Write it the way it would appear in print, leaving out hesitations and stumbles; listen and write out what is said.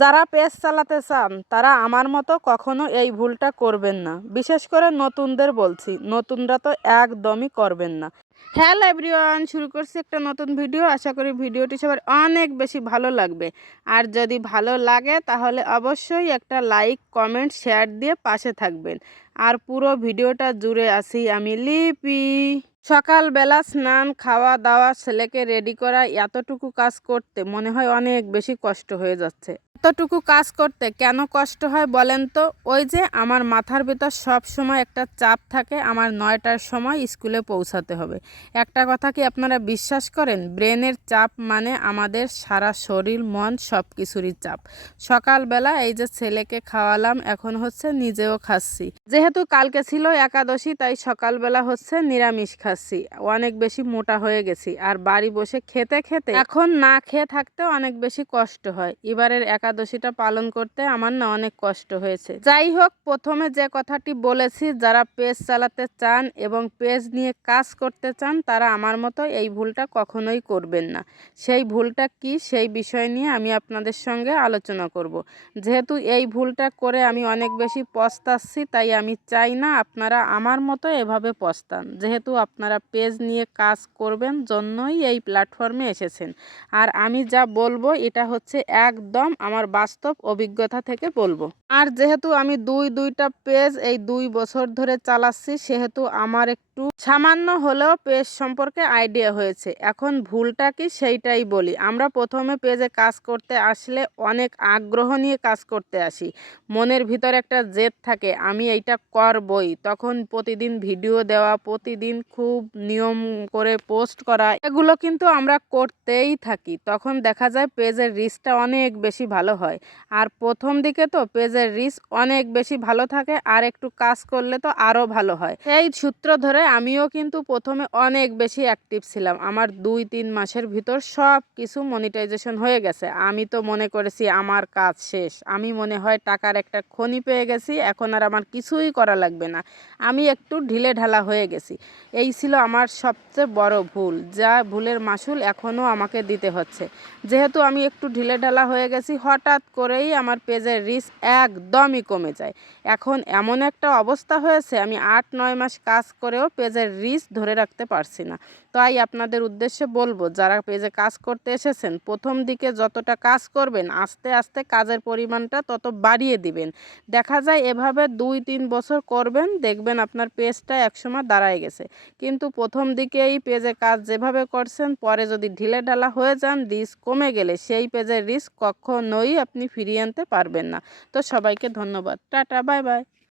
যারা পেজ চালাতে চান তারা আমার মতো কখনো এই ভুলটা করবেন না। বিশেষ করে নতুনদের বলছি, নতুনরা তো একদমই করবেন না। হ্যালো এভরিওয়ান, শুরু করছি একটা নতুন ভিডিও। আশা করি ভিডিওটি সবার অনেক বেশি ভালো লাগবে। আর যদি ভালো লাগে তাহলে অবশ্যই একটা লাইক, কমেন্ট, শেয়ার দিয়ে পাশে থাকবেন। আর পুরো ভিডিওটা জুড়ে আছি আমি লিপি। সকালবেলা স্নান, খাওয়া দাওয়া, ছেলেকে রেডি করা, এতটুকু কাজ করতে মনে হয় অনেক বেশি কষ্ট হয়ে যাচ্ছে। এতটুকু কাজ করতে কেন কষ্ট হয় বলেন তো? ওই যে আমার মাথার ভিতর সব সময় একটা চাপ থাকে, আমার 9টার সময় স্কুলে পৌঁছাতে হবে। একটা কথা কি আপনারা বিশ্বাস করেন? ব্রেনের চাপ মানে আমাদের সারা শরীর মন সব কিছুরই চাপ। সকালবেলা এই যে ছেলেকে খাওয়ালাম, এখন হচ্ছে নিজেও খাচ্ছি। যেহেতু কালকে ছিল একাদশী, তাই সকালবেলা হচ্ছে নিরামিষ খাচ্ছি। অনেক বেশি মোটা হয়ে গেছি, আর বাড়ি বসে খেতে খেতে এখন না খেয়ে থাকতে অনেক বেশি কষ্ট হয়। এবারের একাদশীটা পালন করতে আমার না অনেক কষ্ট হয়েছে। যাই হোক, প্রথমে যে কথাটি বলেছি, যারা পেজ চালাতে চান এবং পেজ নিয়ে কাজ করতে চান তারা আমার মতো এই ভুলটা কখনোই করবেন না। সেই ভুলটা কি, সেই বিষয় নিয়ে আমি আপনাদের সঙ্গে আলোচনা করব। যেহেতু এই ভুলটা করে আমি অনেক বেশি পস্তাচ্ছি, তাই আমি চাই না আপনারা আমার মতো এভাবে পস্তান। যেহেতু আপনারা পেজ নিয়ে কাজ করবেন জন্যই এই প্ল্যাটফর্মে এসেছেন। আর আমি যা বলবো এটা হচ্ছে একদম আমার বাস্তব অভিজ্ঞতা থেকে বলবো। আর যেহেতু আমি দুইটা পেজ এই 2 বছর ধরে চালাচ্ছি, সেহেতু আমার একটু সামান্য হলেও পেজ সম্পর্কে আইডিয়া হয়েছে। এখন ভুলটা কি সেইটাই বলি। আমরা প্রথমে পেজে কাজ করতে আসলে অনেক আগ্রহ নিয়ে কাজ করতে আসি। মনের ভিতর একটা জেদ থাকে, আমি এইটা করবই। তখন প্রতিদিন ভিডিও দেওয়া, প্রতিদিন খুব নিয়ম করে পোস্ট করা, এগুলো কিন্তু আমরা করতেই থাকি। তখন দেখা যায় পেজের রিচটা অনেক বেশি ভালো হয়। আর প্রথম দিকে তো পেজের রিচ অনেক বেশি ভালো থাকে, আর একটু কাজ করলে তো আরও ভালো হয়। এই সূত্র ধরে আমিও কিন্তু প্রথমে অনেক বেশি অ্যাক্টিভ ছিলাম। আমার 2-3 মাসের ভিতর সব কিছু মনিটাইজেশন হয়ে গেছে। আমি তো মনে করেছি আমার কাজ শেষ, আমি মনে হয় টাকার একটা খনি পেয়ে গেছি, এখন আর আমার কিছুই করা লাগবে না। আমি একটু ঢিলে ঢালা হয়ে গেছি। এই ছিল আমার সবচেয়ে বড় ভুল, যা ভুলের মাসুল এখনও আমাকে দিতে হচ্ছে। যেহেতু আমি একটু ঢিলে ঢালা হয়ে গেছি, হঠাৎ করেই আমার পেজের রিচ একদমই কমে যায়। এখন এমন একটা অবস্থা হয়েছে, আমি 8-9 মাস কাজ করেও পেজের রিচ ধরে রাখতে পারছি না। তাই আপনাদের উদ্দেশ্যে বলবো, যারা পেজে কাজ করতে এসেছেন, প্রথম দিকে যতটা কাজ করবেন আস্তে আস্তে কাজের পরিমাণটা তত বাড়িয়ে দিবেন। দেখা যায় এভাবে 2-3 বছর করবেন, দেখবেন আপনার পেজটা একসময় দাঁড়ায় গেছে। কিন্তু প্রথম দিকে এই পেজে কাজ যেভাবে করছেন, পরে যদি ঢিলে ঢালা হয়ে যান, রিচ কমে গেলে সেই পেজের রিচ কখনোই আপনি ফিরিয়ে আনতে পারবেন না। তো সবাইকে ধন্যবাদ, টাটা, বাই বাই।